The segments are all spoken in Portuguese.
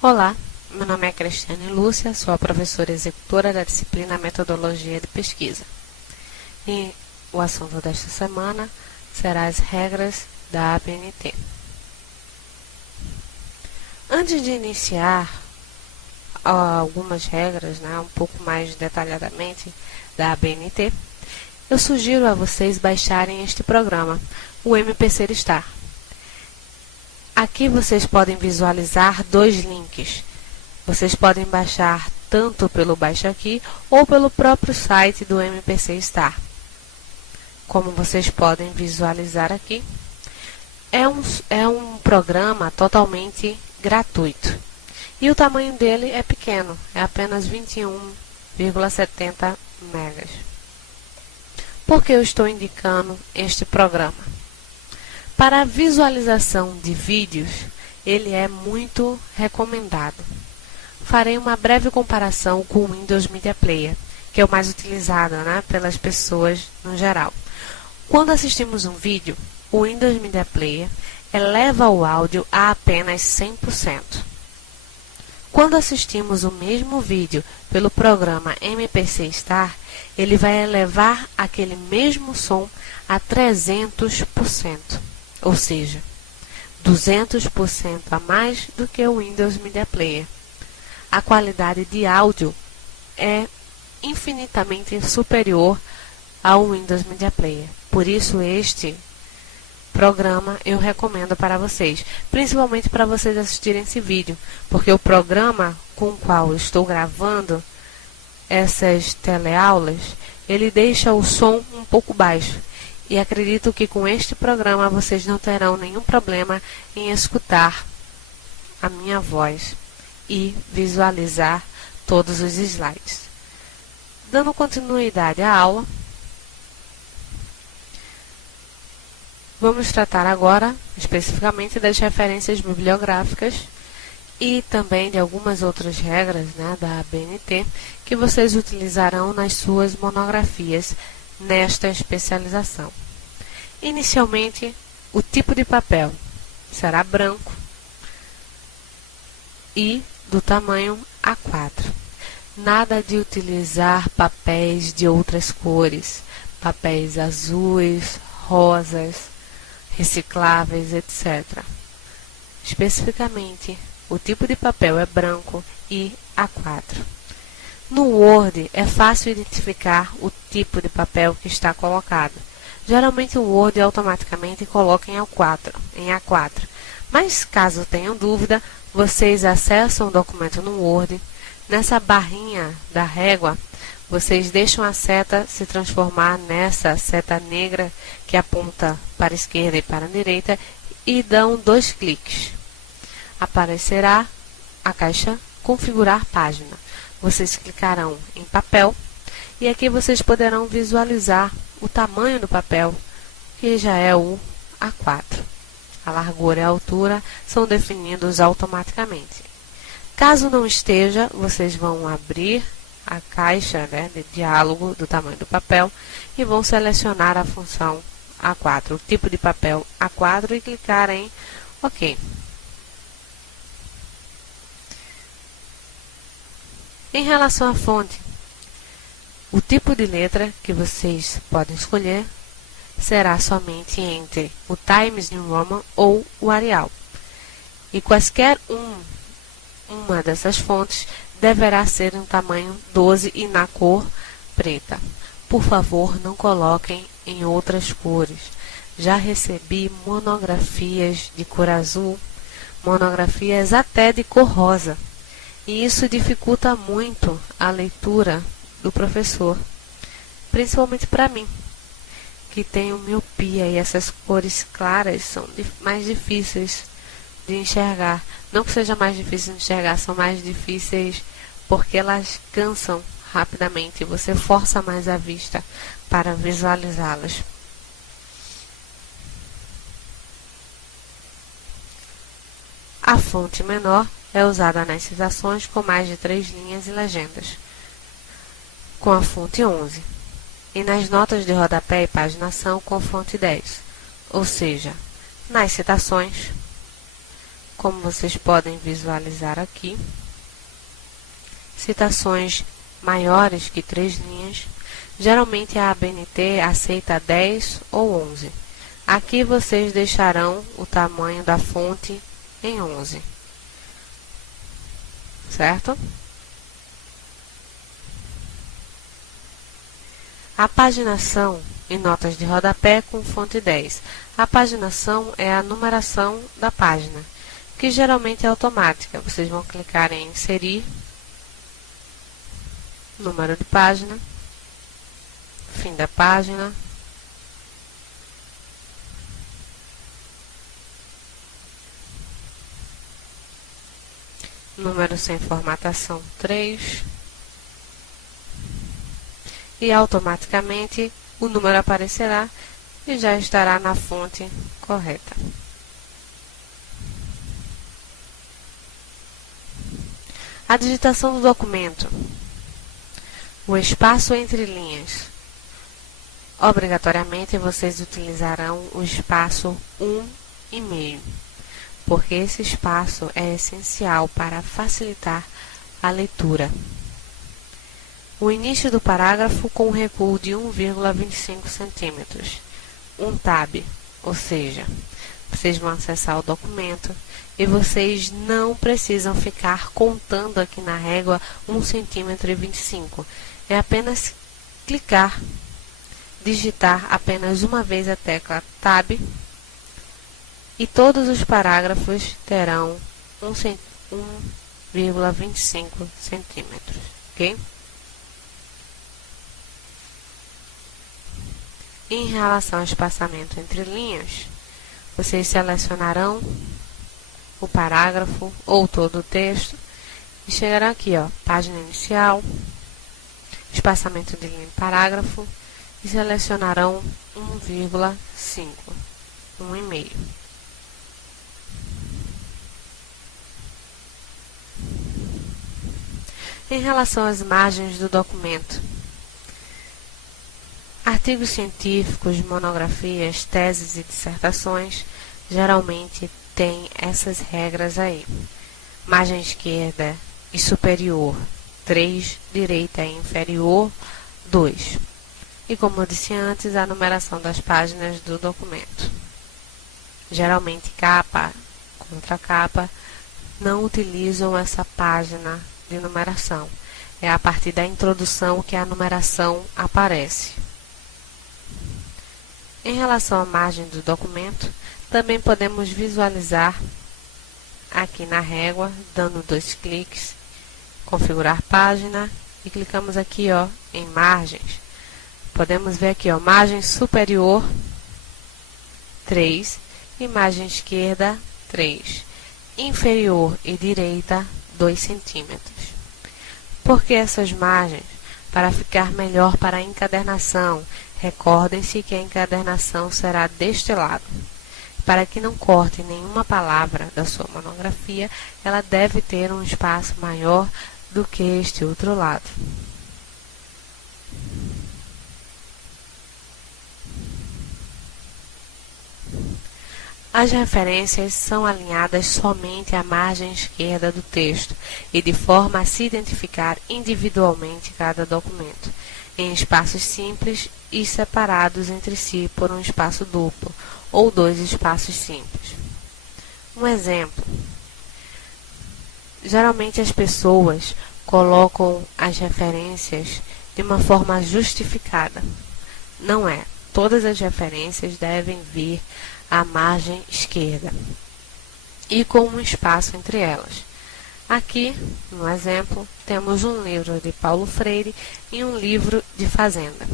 Olá, meu nome é Cristiane Lúcia, sou a professora executora da disciplina Metodologia de Pesquisa. E o assunto desta semana será as regras da ABNT. Antes de iniciar algumas regras, um pouco mais detalhadamente da ABNT, eu sugiro a vocês baixarem este programa, o MPC Star. Aqui vocês podem visualizar dois links. Vocês podem baixar tanto pelo Baixa Aqui ou pelo próprio site do MPC Star. Como vocês podem visualizar aqui, é um programa totalmente gratuito. E o tamanho dele é pequeno, é apenas 21,70 megas. Por que eu estou indicando este programa? Para a visualização de vídeos, ele é muito recomendado. Farei uma breve comparação com o Windows Media Player, que é o mais utilizado pelas pessoas no geral. Quando assistimos um vídeo, o Windows Media Player eleva o áudio a apenas 100%. Quando assistimos o mesmo vídeo pelo programa MPC Star, ele vai elevar aquele mesmo som a 300%. Ou seja, 200% a mais do que o Windows Media Player. A qualidade de áudio é infinitamente superior ao Windows Media Player. Por isso, este programa eu recomendo para vocês, principalmente para vocês assistirem esse vídeo, porque o programa com o qual eu estou gravando essas teleaulas, ele deixa o som um pouco baixo. E acredito que com este programa vocês não terão nenhum problema em escutar a minha voz e visualizar todos os slides. Dando continuidade à aula, vamos tratar agora especificamente das referências bibliográficas e também de algumas outras regras da ABNT que vocês utilizarão nas suas monografias nesta especialização. Inicialmente, o tipo de papel será branco e do tamanho A4. Nada de utilizar papéis de outras cores, papéis azuis, rosas, recicláveis, etc. Especificamente, o tipo de papel é branco e A4. No Word, é fácil identificar o tipo de papel que está colocado. Geralmente o Word automaticamente coloca em A4. Mas caso tenham dúvida, vocês acessam o documento no Word. Nessa barrinha da régua, vocês deixam a seta se transformar nessa seta negra que aponta para a esquerda e para a direita e dão 2 cliques. Aparecerá a caixa Configurar Página. Vocês clicarão em papel e aqui vocês poderão visualizar o tamanho do papel, que já é o A4. A largura e a altura são definidos automaticamente. Caso não esteja, vocês vão abrir a caixa de diálogo do tamanho do papel e vão selecionar a função A4, o tipo de papel A4 e clicar em OK. Em relação à fonte, o tipo de letra que vocês podem escolher será somente entre o Times New Roman ou o Arial. E quaisquer uma dessas fontes deverá ser em tamanho 12 e na cor preta. Por favor, não coloquem em outras cores. Já recebi monografias de cor azul, monografias até de cor rosa. E isso dificulta muito a leitura do professor, principalmente para mim, que tenho miopia e essas cores claras são mais difíceis de enxergar. Não que seja mais difícil de enxergar, são mais difíceis porque elas cansam rapidamente e você força mais a vista para visualizá-las. A fonte menor é usada nas citações com mais de 3 linhas e legendas, com a fonte 11, e nas notas de rodapé e paginação com fonte 10, ou seja, nas citações como vocês podem visualizar aqui, citações maiores que 3 linhas, geralmente a ABNT aceita 10 ou 11. Aqui vocês deixarão o tamanho da fonte em 11, certo? A paginação e notas de rodapé com fonte 10. A paginação é a numeração da página, que geralmente é automática. Vocês vão clicar em inserir, número de página, fim da página, número sem formatação 3, e automaticamente o número aparecerá e já estará na fonte correta. A digitação do documento. O espaço entre linhas. Obrigatoriamente vocês utilizarão o espaço 1,5, porque esse espaço é essencial para facilitar a leitura. O início do parágrafo com um recuo de 1,25 centímetros. Um tab, ou seja, vocês vão acessar o documento e vocês não precisam ficar contando aqui na régua 1,25 cm. É apenas clicar, digitar apenas uma vez a tecla tab e todos os parágrafos terão 1,25 centímetros, ok? Em relação ao espaçamento entre linhas, vocês selecionarão o parágrafo ou todo o texto e chegarão aqui, ó, página inicial, espaçamento de linha em parágrafo e selecionarão 1,5, 1,5. Em relação às margens do documento, artigos científicos, monografias, teses e dissertações geralmente têm essas regras aí. Margem esquerda e superior 3, direita e inferior 2. E como eu disse antes, a numeração das páginas do documento. Geralmente capa, contracapa, não utilizam essa página de numeração. É a partir da introdução que a numeração aparece. Em relação à margem do documento, também podemos visualizar aqui na régua, dando 2 cliques, configurar página e clicamos aqui, ó, em margens. Podemos ver aqui, ó, margem superior 3 e margem esquerda 3, inferior e direita 2 centímetros. Por que essas margens? Para ficar melhor para a encadernação. Recordem-se que a encadernação será deste lado. Para que não corte nenhuma palavra da sua monografia, ela deve ter um espaço maior do que este outro lado. As referências são alinhadas somente à margem esquerda do texto e de forma a se identificar individualmente cada documento, em espaços simples e separados entre si por um espaço duplo ou 2 espaços simples. Um exemplo. Geralmente as pessoas colocam as referências de uma forma justificada. Não é. Todas as referências devem vir à margem esquerda e com um espaço entre elas. Aqui, no exemplo, temos um livro de Paulo Freire e um livro de Fazenda.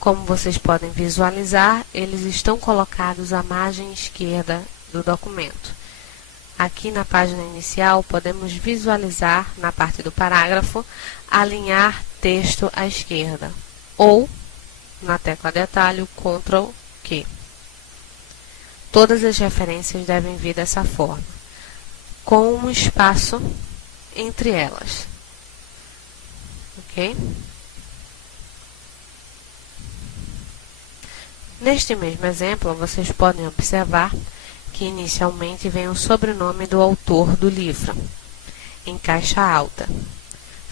Como vocês podem visualizar, eles estão colocados à margem esquerda do documento. Aqui na página inicial, podemos visualizar, na parte do parágrafo, alinhar texto à esquerda, ou, na tecla de atalho, Ctrl Q. Todas as referências devem vir dessa forma, com um espaço entre elas. Ok? Neste mesmo exemplo, vocês podem observar que que inicialmente vem o sobrenome do autor do livro, em caixa alta,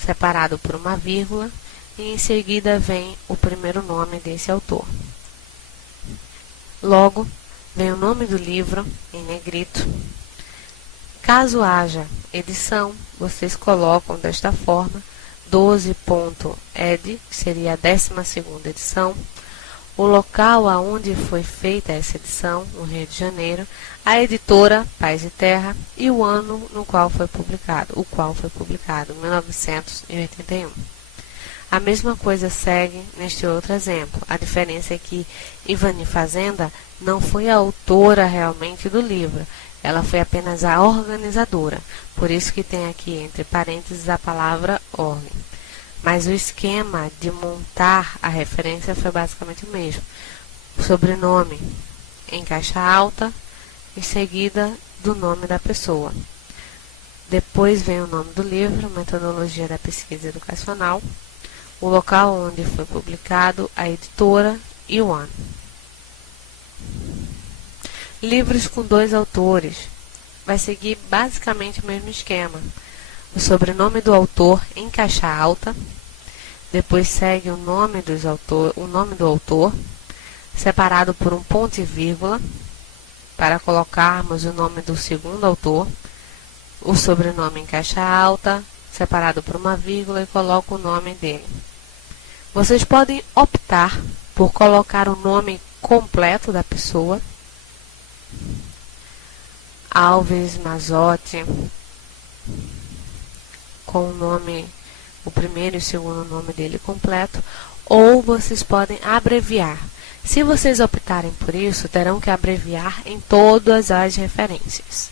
separado por uma vírgula, e em seguida vem o primeiro nome desse autor. Logo, vem o nome do livro, em negrito. Caso haja edição, vocês colocam desta forma 12.ed, que seria a 12ª edição, o local aonde foi feita essa edição, no Rio de Janeiro, a editora Paz e Terra e o ano no qual foi publicado, 1981. A mesma coisa segue neste outro exemplo. A diferença é que Ivani Fazenda não foi a autora realmente do livro, ela foi apenas a organizadora, por isso que tem aqui entre parênteses a palavra org. Mas o esquema de montar a referência foi basicamente o mesmo. O sobrenome em caixa alta, em seguida do nome da pessoa. Depois vem o nome do livro, metodologia da pesquisa educacional, o local onde foi publicado, a editora e o ano. Livros com 2 autores. Vai seguir basicamente o mesmo esquema. O sobrenome do autor em caixa alta, depois segue o nome do autor, separado por um ponto e vírgula, para colocarmos o nome do segundo autor, o sobrenome em caixa alta, separado por uma vírgula e coloco o nome dele. Vocês podem optar por colocar o nome completo da pessoa, Alves Mazotti, com o nome, o primeiro e o segundo nome dele completo, ou vocês podem abreviar. Se vocês optarem por isso, terão que abreviar em todas as referências.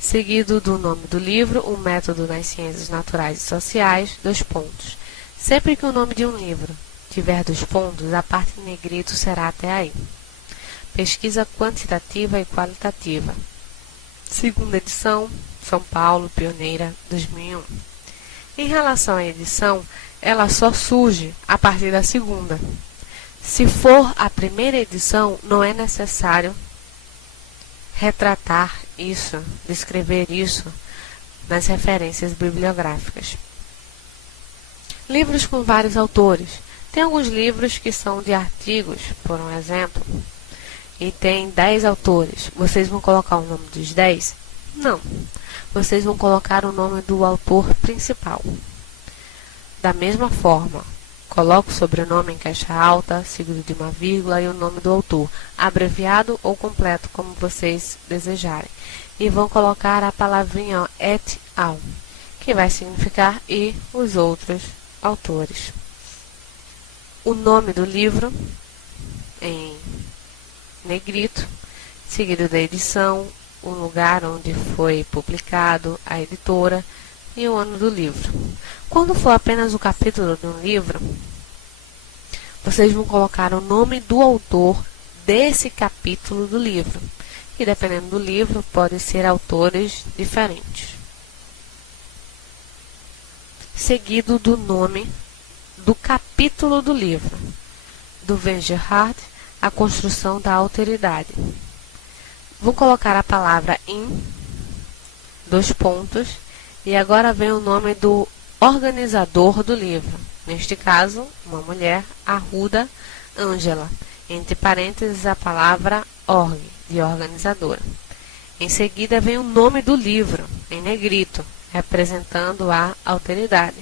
Seguido do nome do livro, o método das ciências naturais e sociais, 2 pontos. Sempre que o nome de um livro tiver 2 pontos, a parte em negrito será até aí. Pesquisa quantitativa e qualitativa. 2ª edição, São Paulo, Pioneira, 2001. Em relação à edição, ela só surge a partir da 2ª. Se for a primeira edição, não é necessário retratar isso, descrever isso nas referências bibliográficas. Livros com vários autores. Tem alguns livros que são de artigos, por um exemplo, e tem 10 autores. Vocês vão colocar o nome dos 10? Não. Vocês vão colocar o nome do autor principal. Da mesma forma, coloque o sobrenome em caixa alta, seguido de uma vírgula e o nome do autor, abreviado ou completo, como vocês desejarem. E vão colocar a palavrinha et al, que vai significar e os outros autores. O nome do livro em negrito, seguido da edição, o lugar onde foi publicado, a editora e o ano do livro. Quando for apenas o capítulo de um livro, vocês vão colocar o nome do autor desse capítulo do livro. E dependendo do livro, pode ser autores diferentes. Seguido do nome do capítulo do livro. Do Wegerhardt, a construção da alteridade. Vou colocar a palavra in, 2 pontos, e agora vem o nome do organizador do livro. Neste caso, uma mulher, Arruda Ângela. Entre parênteses, a palavra org, de organizadora. Em seguida, vem o nome do livro, em negrito, representando a alteridade.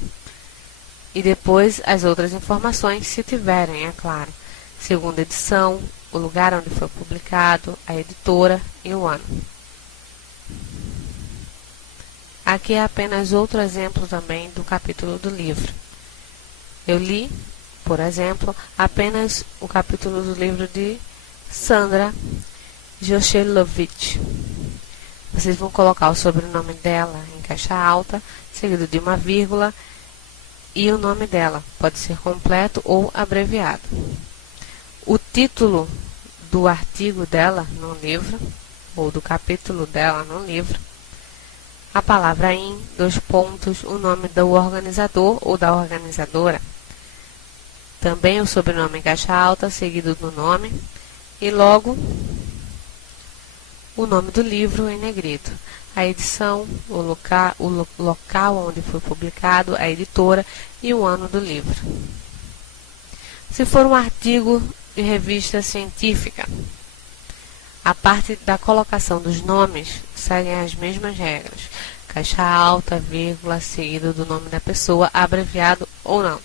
E depois, as outras informações, se tiverem, é claro. 2ª edição, o lugar onde foi publicado, a editora e o ano. Aqui é apenas outro exemplo também do capítulo do livro. Eu li, por exemplo, apenas o capítulo do livro de Sandra Joshelovich. Vocês vão colocar o sobrenome dela em caixa alta, seguido de uma vírgula, e o nome dela pode ser completo ou abreviado. O título do artigo dela no livro, ou do capítulo dela no livro, a palavra in, 2 pontos, o nome do organizador ou da organizadora, também o sobrenome em caixa alta, seguido do nome, e logo o nome do livro em negrito, a edição, o local onde foi publicado, a editora e o ano do livro. Se for um artigo de revista científica, a parte da colocação dos nomes seguem as mesmas regras. Caixa alta, vírgula, seguido do nome da pessoa, abreviado ou não.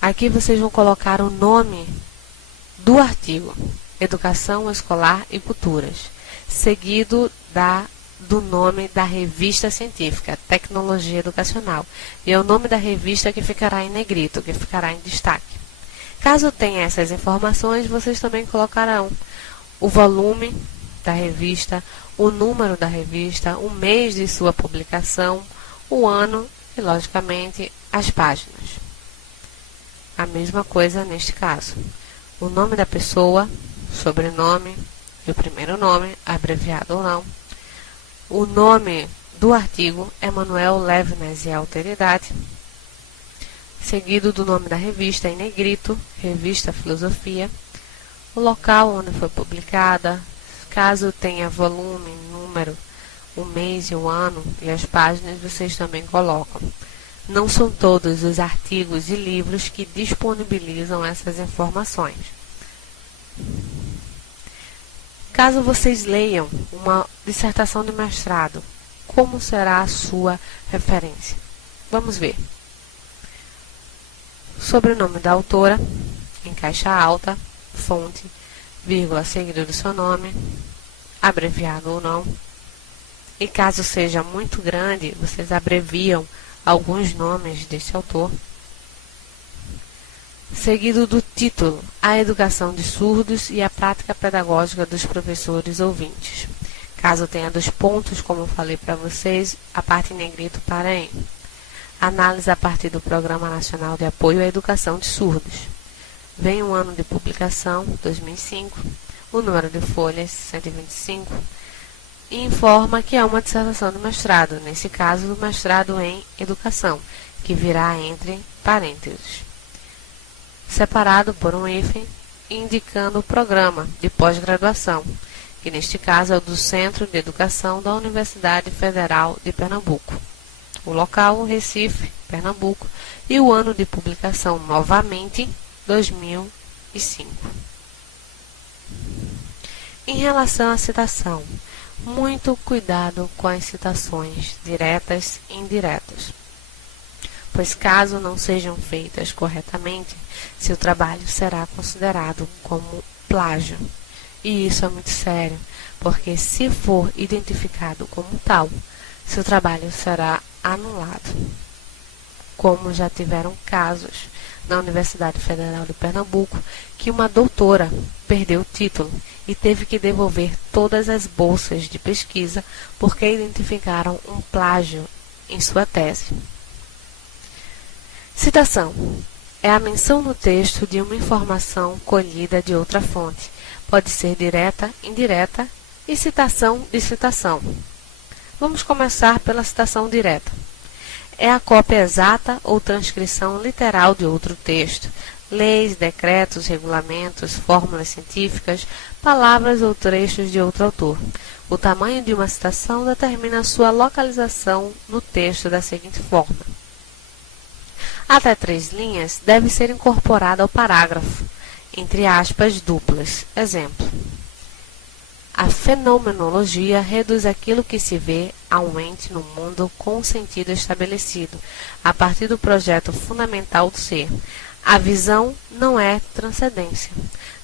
Aqui vocês vão colocar o nome do artigo, Educação Escolar e Culturas, seguido do nome da revista científica, Tecnologia Educacional. E é o nome da revista que ficará em negrito, que ficará em destaque. Caso tenha essas informações, vocês também colocarão o volume da revista, o número da revista, o mês de sua publicação, o ano e, logicamente, as páginas. A mesma coisa neste caso. O nome da pessoa, sobrenome e o primeiro nome, abreviado ou não. O nome do artigo, Emanuel Levinas e Alteridade, seguido do nome da revista em negrito, Revista Filosofia. O local onde foi publicada, caso tenha volume, número, o mês e o ano e as páginas, vocês também colocam. Não são todos os artigos e livros que disponibilizam essas informações. Caso vocês leiam uma dissertação de mestrado, como será a sua referência? Vamos ver. Sobrenome da autora, em caixa alta, fonte, vírgula, seguido do seu nome, abreviado ou não. E caso seja muito grande, vocês abreviam alguns nomes desse autor. Seguido do título, A Educação de Surdos e a Prática Pedagógica dos Professores Ouvintes. Caso tenha 2 pontos, como eu falei para vocês, a parte em negrito para em. Análise a partir do Programa Nacional de Apoio à Educação de Surdos. Vem o ano de publicação, 2005, o número de folhas, 125, e informa que é uma dissertação de mestrado, nesse caso, do mestrado em Educação, que virá entre parênteses, separado por um hífen, indicando o programa de pós-graduação, que neste caso é o do Centro de Educação da Universidade Federal de Pernambuco. O local, Recife, Pernambuco, e o ano de publicação, novamente, 2005. Em relação à citação, muito cuidado com as citações diretas e indiretas, pois caso não sejam feitas corretamente, seu trabalho será considerado como plágio. E isso é muito sério, porque se for identificado como tal, seu trabalho será anulado. Como já tiveram casos na Universidade Federal de Pernambuco, que uma doutora perdeu o título e teve que devolver todas as bolsas de pesquisa porque identificaram um plágio em sua tese. Citação é a menção no texto de uma informação colhida de outra fonte. Pode ser direta, indireta e citação de citação. Vamos começar pela citação direta. É a cópia exata ou transcrição literal de outro texto, leis, decretos, regulamentos, fórmulas científicas, palavras ou trechos de outro autor. O tamanho de uma citação determina a sua localização no texto da seguinte forma. Até 3 linhas deve ser incorporada ao parágrafo, entre aspas duplas. Exemplo. A fenomenologia reduz aquilo que se vê a um ente no mundo com um sentido estabelecido, a partir do projeto fundamental do ser. A visão não é transcendência,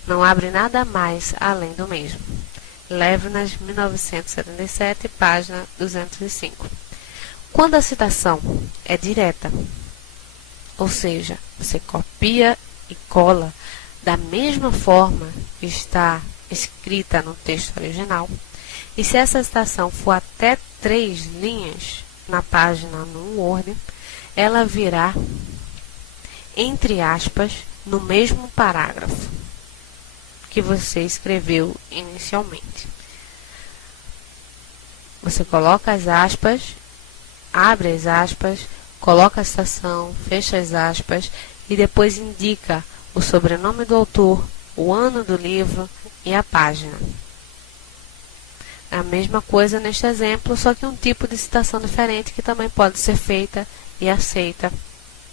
não abre nada mais além do mesmo. Levinas, 1977, página 205. Quando a citação é direta, ou seja, você copia e cola da mesma forma que está escrita no texto original, e se essa citação for até 3 linhas na página no Word, ela virá entre aspas no mesmo parágrafo que você escreveu inicialmente. Você coloca as aspas, abre as aspas, coloca a citação, fecha as aspas e depois indica o sobrenome do autor, o ano do livro e a página. A mesma coisa neste exemplo, só que um tipo de citação diferente que também pode ser feita e aceita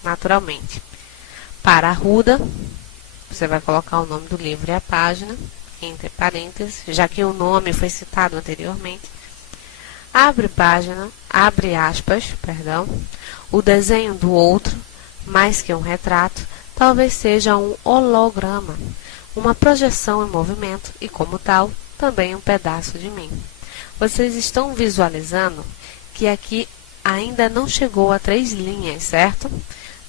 naturalmente. Para Arruda, você vai colocar o nome do livro e a página, entre parênteses, já que o nome foi citado anteriormente. Abre página, abre aspas, perdão, o desenho do outro, mais que um retrato, talvez seja um holograma, uma projeção em movimento e, como tal, também um pedaço de mim. Vocês estão visualizando que aqui ainda não chegou a 3 linhas, certo?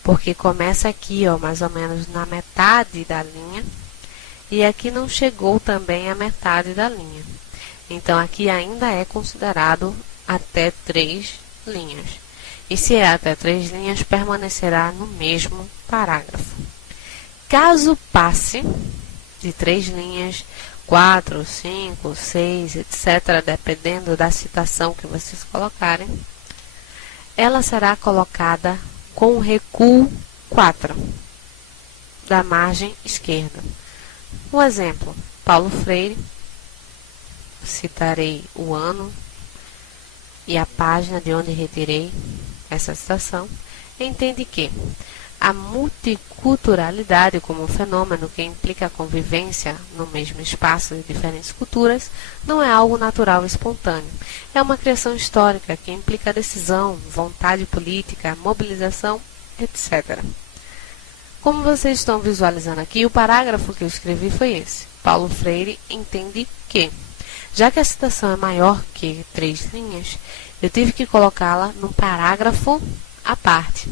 Porque começa aqui, ó, mais ou menos na metade da linha, e aqui não chegou também a metade da linha. Então, aqui ainda é considerado até 3 linhas. E se é até 3 linhas, permanecerá no mesmo parágrafo. Caso passe de 3 linhas, 4, 5, 6, etc., dependendo da citação que vocês colocarem, ela será colocada com o recuo 4 da margem esquerda. Um exemplo, Paulo Freire, citarei o ano e a página de onde retirei essa citação, entende que a multiculturalidade como um fenômeno que implica a convivência no mesmo espaço de diferentes culturas não é algo natural e espontâneo. É uma criação histórica que implica decisão, vontade política, mobilização, etc. Como vocês estão visualizando aqui, o parágrafo que eu escrevi foi esse. Paulo Freire entende que, já que a citação é maior que 3 linhas, eu tive que colocá-la num parágrafo à parte.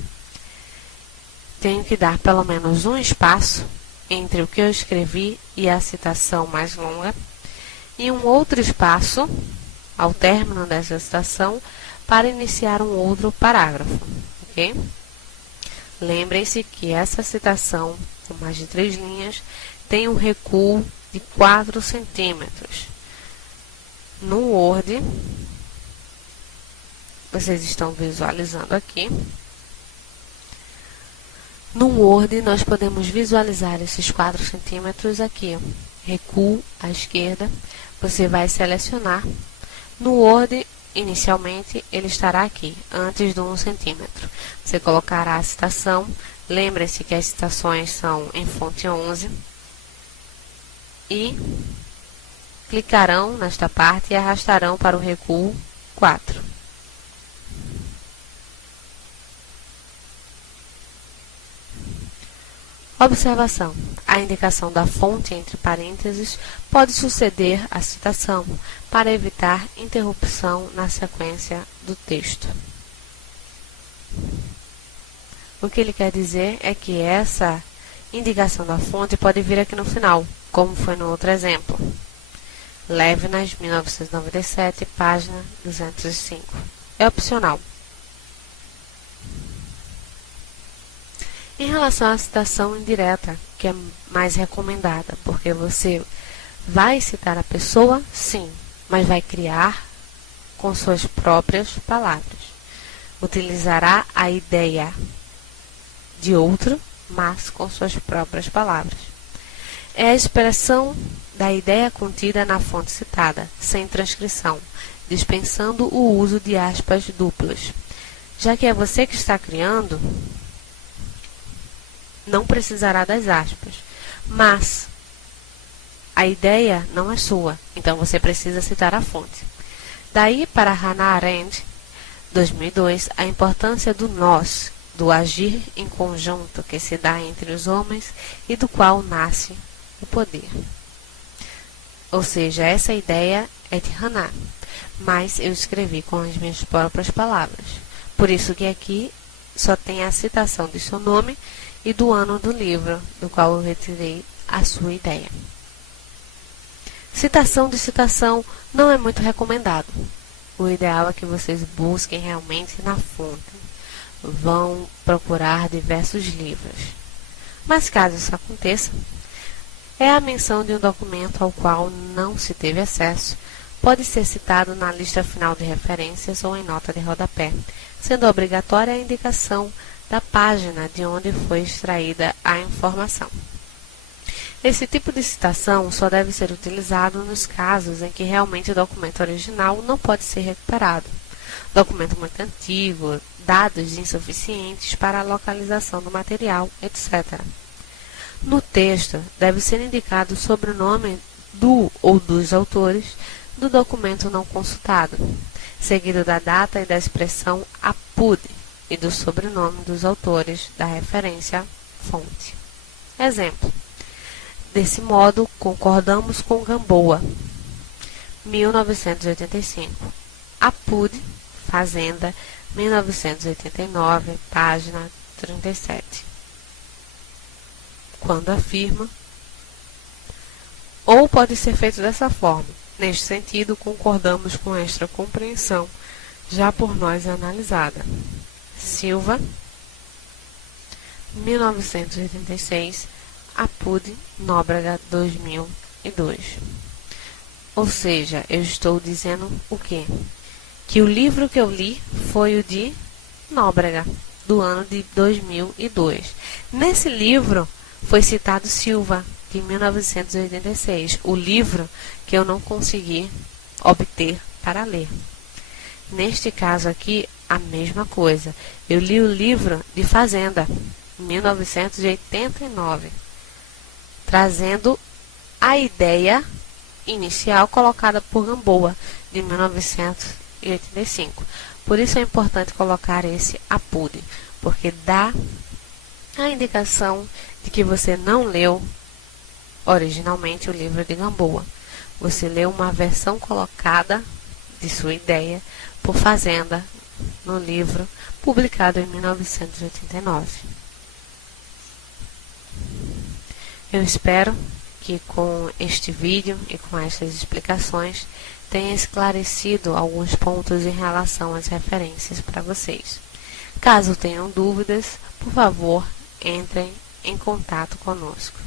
Tenho que dar pelo menos um espaço entre o que eu escrevi e a citação mais longa, e um outro espaço, ao término dessa citação, para iniciar um outro parágrafo. Ok? Lembrem-se que essa citação, com mais de 3 linhas, tem um recuo de 4 centímetros. No Word, vocês estão visualizando aqui. No Word, nós podemos visualizar esses 4 centímetros aqui. Recuo à esquerda, você vai selecionar. No Word, inicialmente, ele estará aqui, antes do 1 centímetro. Você colocará a citação. Lembre-se que as citações são em fonte 11. E clicarão nesta parte e arrastarão para o recuo 4. Observação. A indicação da fonte entre parênteses pode suceder à citação, para evitar interrupção na sequência do texto. O que ele quer dizer é que essa indicação da fonte pode vir aqui no final, como foi no outro exemplo. Levinas, 1997, página 205. É opcional. Em relação à citação indireta, que é mais recomendada, porque você vai citar a pessoa, sim, mas vai criar com suas próprias palavras. Utilizará a ideia de outro, mas com suas próprias palavras. É a expressão da ideia contida na fonte citada, sem transcrição, dispensando o uso de aspas duplas. Já que é você que está criando, não precisará das aspas, mas a ideia não é sua, então você precisa citar a fonte. Daí, para Hannah Arendt, 2002, a importância do nós, do agir em conjunto que se dá entre os homens e do qual nasce o poder. Ou seja, essa ideia é de Hannah, mas eu escrevi com as minhas próprias palavras. Por isso que aqui só tem a citação de seu nome e do ano do livro, do qual eu retirei a sua ideia. Citação de citação não é muito recomendado. O ideal é que vocês busquem realmente na fonte. Vão procurar diversos livros. Mas caso isso aconteça, é a menção de um documento ao qual não se teve acesso, pode ser citado na lista final de referências ou em nota de rodapé, sendo obrigatória a indicação da página de onde foi extraída a informação. Esse tipo de citação só deve ser utilizado nos casos em que realmente o documento original não pode ser recuperado, documento muito antigo, dados insuficientes para a localização do material, etc. No texto, deve ser indicado o sobrenome do ou dos autores do documento não consultado, seguido da data e da expressão apud e do sobrenome dos autores da referência fonte. Exemplo: desse modo, concordamos com Gamboa, 1985. Apud, Fazenda, 1989, página 37. Quando afirma, ou pode ser feito dessa forma. Neste sentido, concordamos com esta compreensão, já por nós analisada. Silva, 1986, Apud, Nóbrega, 2002. Ou seja, eu estou dizendo o quê? Que o livro que eu li foi o de Nóbrega, do ano de 2002. Nesse livro foi citado Silva, de 1986, o livro que eu não consegui obter para ler. Neste caso aqui, a mesma coisa. Eu li o livro de Fazenda, 1989, trazendo a ideia inicial colocada por Gamboa, de 1985. Por isso é importante colocar esse apud, porque dá a indicação de que você não leu originalmente o livro de Gamboa. Você leu uma versão colocada de sua ideia por Fazenda no livro publicado em 1989. Eu espero que com este vídeo e com estas explicações tenha esclarecido alguns pontos em relação às referências para vocês. Caso tenham dúvidas, por favor, entrem em contato conosco.